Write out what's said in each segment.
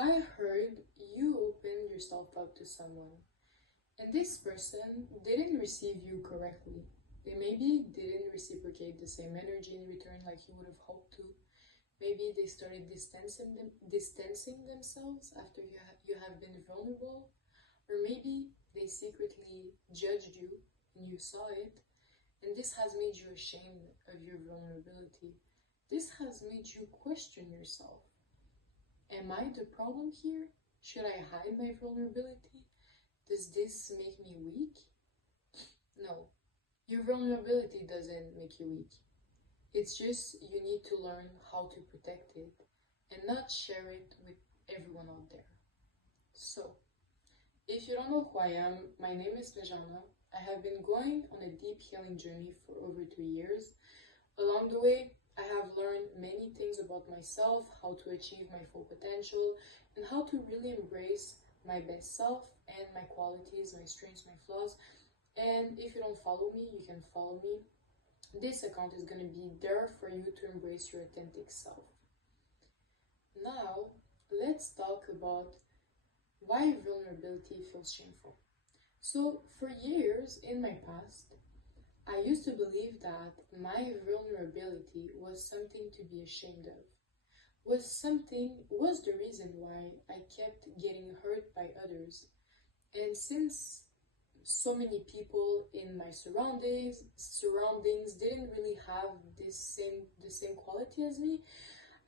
I heard you opened yourself up to someone, and this person didn't receive you correctly. They maybe didn't reciprocate the same energy in return like you would have hoped to. Maybe they started distancing themselves after you have been vulnerable, or maybe they secretly judged you and you saw it, and this has made you ashamed of your vulnerability. This has made you question yourself. Am I the problem here? Should I hide my vulnerability? Does this make me weak? No, your vulnerability doesn't make you weak. It's just you need to learn how to protect it and not share it with everyone out there. So, if you don't know who I am, my name is Snejana. I have been going on a deep healing journey for over 2 years. Along the way, I have learned many things about myself, how to achieve my full potential, and how to really embrace my best self and my qualities, my strengths, my flaws. And if you don't follow me, you can follow me. This account is going to be there for you to embrace your authentic self. Now, let's talk about why vulnerability feels shameful. So, for years in my past, I used to believe that my vulnerability was something to be ashamed of, was the reason why I kept getting hurt by others. And since so many people in my surroundings didn't really have the same quality as me,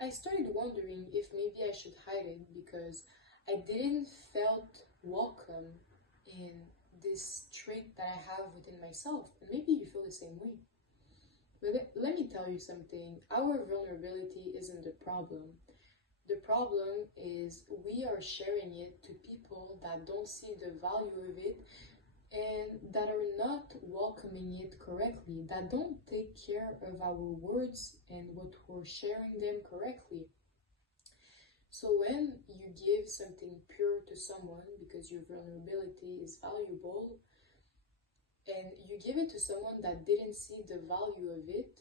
I started wondering if maybe I should hide it because I didn't felt welcome in this trait that I have within myself. And maybe you feel the same way. But let me tell you something. Our vulnerability isn't the problem. The problem is we are sharing it to people that don't see the value of it and that are not welcoming it correctly, that don't take care of our words and what we're sharing them correctly. So when you give something pure to someone because your vulnerability is valuable and you give it to someone that didn't see the value of it,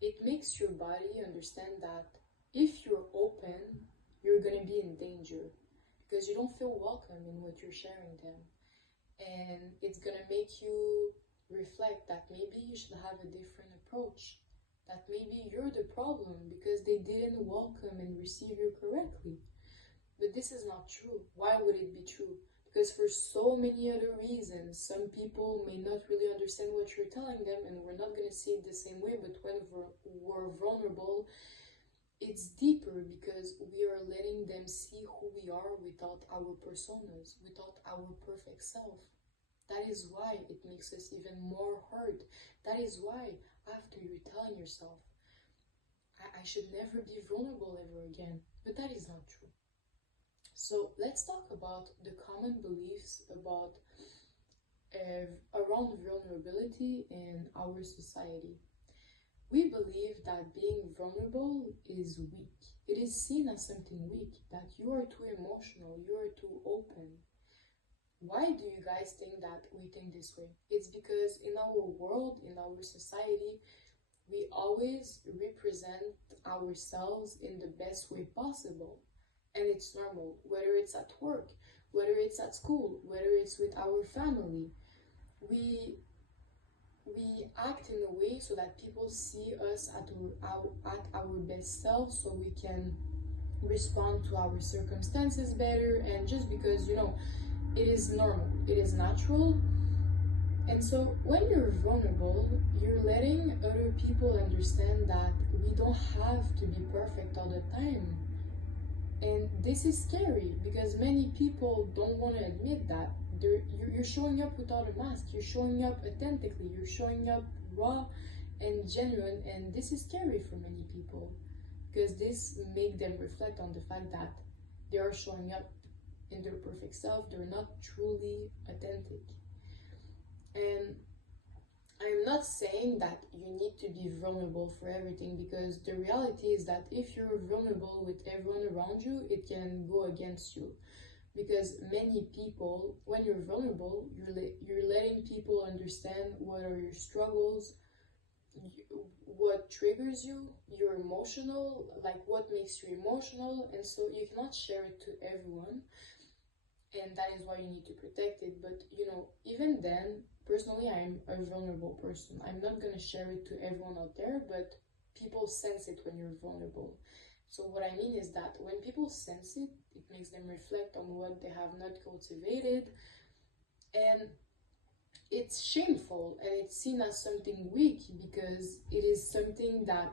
it makes your body understand that if you're open, you're going to be in danger because you don't feel welcome in what you're sharing them. And it's going to make you reflect that maybe you should have a different approach, that maybe you're the problem because they didn't welcome and receive you correctly. But this is not true. Why would it be true? Because for so many other reasons, some people may not really understand what you're telling them and we're not going to see it the same way. But when we're vulnerable, it's deeper because we are letting them see who we are without our personas, without our perfect self. That is why it makes us even more hurt. That is why after you're telling yourself, I should never be vulnerable ever again. But that is not true. So let's talk about the common beliefs about around vulnerability in our society. We believe that being vulnerable is weak. It is seen as something weak, that you are too emotional, you are too open. Why do you guys think that we think this way? It's because in our world, in our society, we always represent ourselves in the best way possible. And it's normal, whether it's at work, whether it's at school, whether it's with our family. We act in a way so that people see us at our best self, so we can respond to our circumstances better, and just because, it is normal, it is natural. And so when you're vulnerable, you're letting other people understand that we don't have to be perfect all the time. And this is scary because many people don't want to admit that. You're showing up without a mask, you're showing up authentically, you're showing up raw and genuine, and this is scary for many people because this makes them reflect on the fact that they are showing up in their perfect self, they're not truly authentic. And I'm not saying that you need to be vulnerable for everything, because the reality is that if you're vulnerable with everyone around you, it can go against you. Because many people, when you're vulnerable, you're letting people understand what are your struggles, what triggers you, your emotional, like what makes you emotional, and so you cannot share it to everyone, and that is why you need to protect it. But you know, even then, personally, I'm a vulnerable person. I'm not gonna share it to everyone out there, but people sense it when you're vulnerable. So what I mean is that when people sense it, it makes them reflect on what they have not cultivated, and it's shameful and it's seen as something weak because it is something that,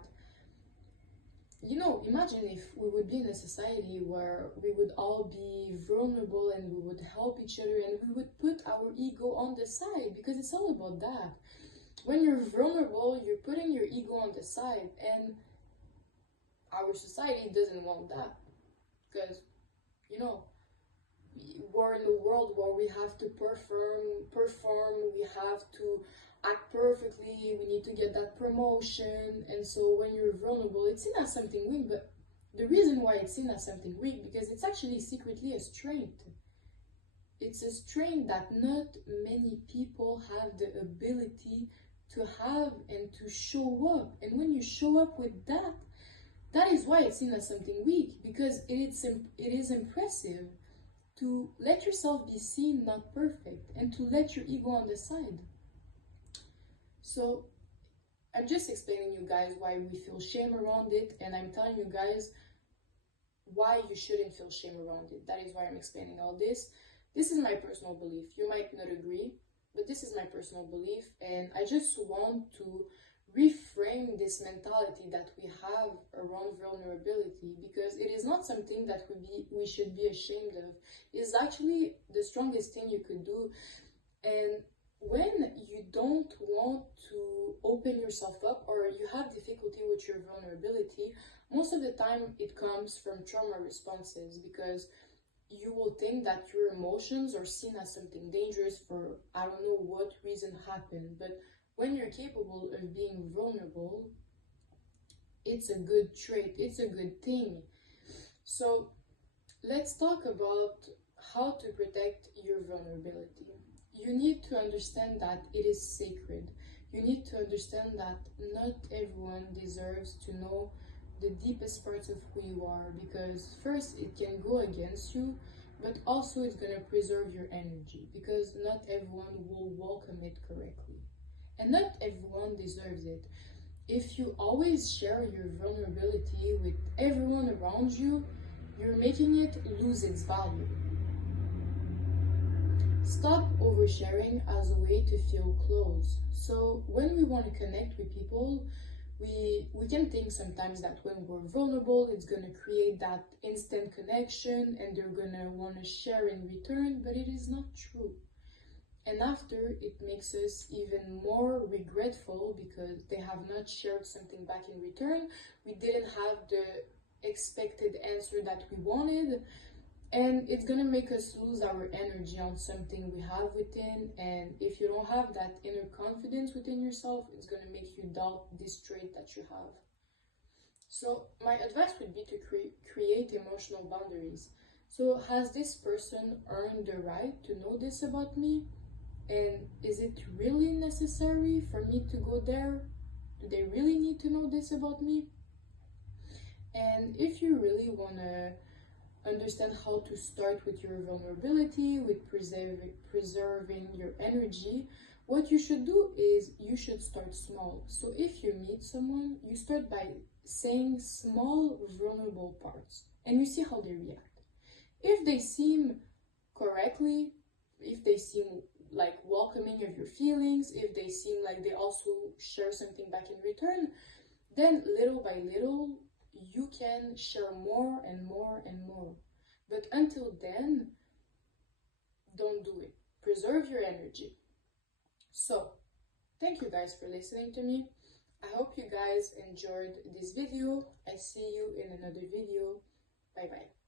you know, imagine if we would be in a society where we would all be vulnerable and we would help each other and we would put our ego on the side, because it's all about that. When you're vulnerable, you're putting your ego on the side, and our society doesn't want that, because, you know, we're in a world where we have to perform, we have to act perfectly, we need to get that promotion. And so when you're vulnerable, it's seen as something weak. But the reason why it's seen as something weak, because it's actually secretly a strength. It's a strength that not many people have the ability to have and to show up. And when you show up with that, that is why it's seen as something weak, because it is impressive to let yourself be seen not perfect and to let your ego on the side. So I'm just explaining you guys why we feel shame around it, and I'm telling you guys why you shouldn't feel shame around it. That is why I'm explaining all this. This is my personal belief. You might not agree, but this is my personal belief, and I just want to reframe this mentality that we have around vulnerability, because it is not something that we should be ashamed of. It's actually the strongest thing you could do. And when you don't want to open yourself up, or you have difficulty with your vulnerability, most of the time it comes from trauma responses, because you will think that your emotions are seen as something dangerous for I don't know what reason happened. But when you're capable of being vulnerable, it's a good trait, it's a good thing. So let's talk about how to protect your vulnerability. You need to understand that it is sacred. You need to understand that not everyone deserves to know the deepest parts of who you are, because first it can go against you, but also it's going to preserve your energy, because not everyone will welcome it correctly. And not everyone deserves it. If you always share your vulnerability with everyone around you, you're making it lose its value. Stop oversharing as a way to feel close. So when we want to connect with people, we can think sometimes that when we're vulnerable, it's going to create that instant connection and they're going to want to share in return, but it is not true. And after, it makes us even more regretful because they have not shared something back in return. We didn't have the expected answer that we wanted, and it's gonna make us lose our energy on something we have within. And if you don't have that inner confidence within yourself, it's gonna make you doubt this trait that you have. So my advice would be to create emotional boundaries. So has this person earned the right to know this about me? And is it really necessary for me to go there? Do they really need to know this about me? And if you really want to understand how to start with your vulnerability, with preserving your energy, what you should do is you should start small. So if you meet someone, you start by saying small vulnerable parts and you see how they react. If they seem correctly, if they seem like welcoming of your feelings, if they seem like they also share something back in return, then little by little you can share more and more and more. But until then, don't do it. Preserve your energy. So thank you guys for listening to me. I hope you guys enjoyed this video. I see you in another video. Bye bye.